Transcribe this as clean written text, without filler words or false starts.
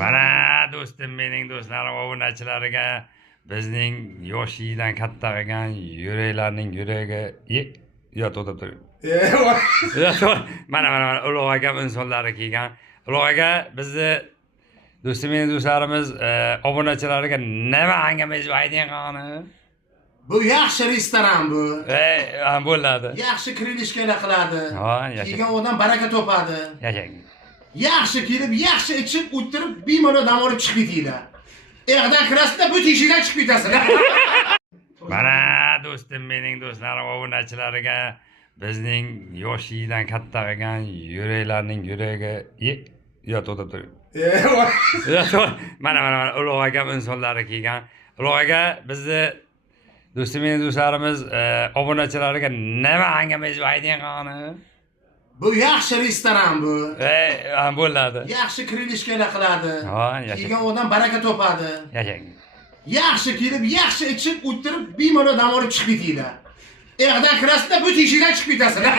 Mana do'stim, mening do'stlarim obunachilariga bizning yoshidan katta qilgan yuraklarning yuragi yo to'xtab tur. Mana ulug' akam insonlari kelgan. Ulug' aka bizni do'stim, mening do'stlarimiz obunachilariga nima angamaysiz ayting. Bu yaxshi restoran bu. Bo'ladi. Yaxshi kirilishkalar qiladi. Ha, yashang. Kelgan odam baraka topadi. Yashang. Yaxshi kelib, yaxshi ichib, o'tirib, bemalol dam olib chiqib ketinglar. Erdan kirasizda bu teshikdan chiqib ketasizlar. Mana do'stim, mening do'stlarim obunachilariga bizning yoshidan katta qilgan yuraklarning yuragi yo to'xtab tur. Mana ulug' akam insonlari kelgan. Ulug' aka bizni do'stim, mening do'stlarimiz obunachilariga nima angamaysiz ayting. Bu yaxshi restoran bu. Bo'ladi. Yaxshi kirilishkalar qiladi. Ha, yashang. Kelgan odam baraka topadi. Yashang. Yaxshi kelib, yaxshi ichib, o'tirib, bemalol dam olib chiqib ketinglar. Erdan kirasizda bu teshikdan chiqib ketasizlar.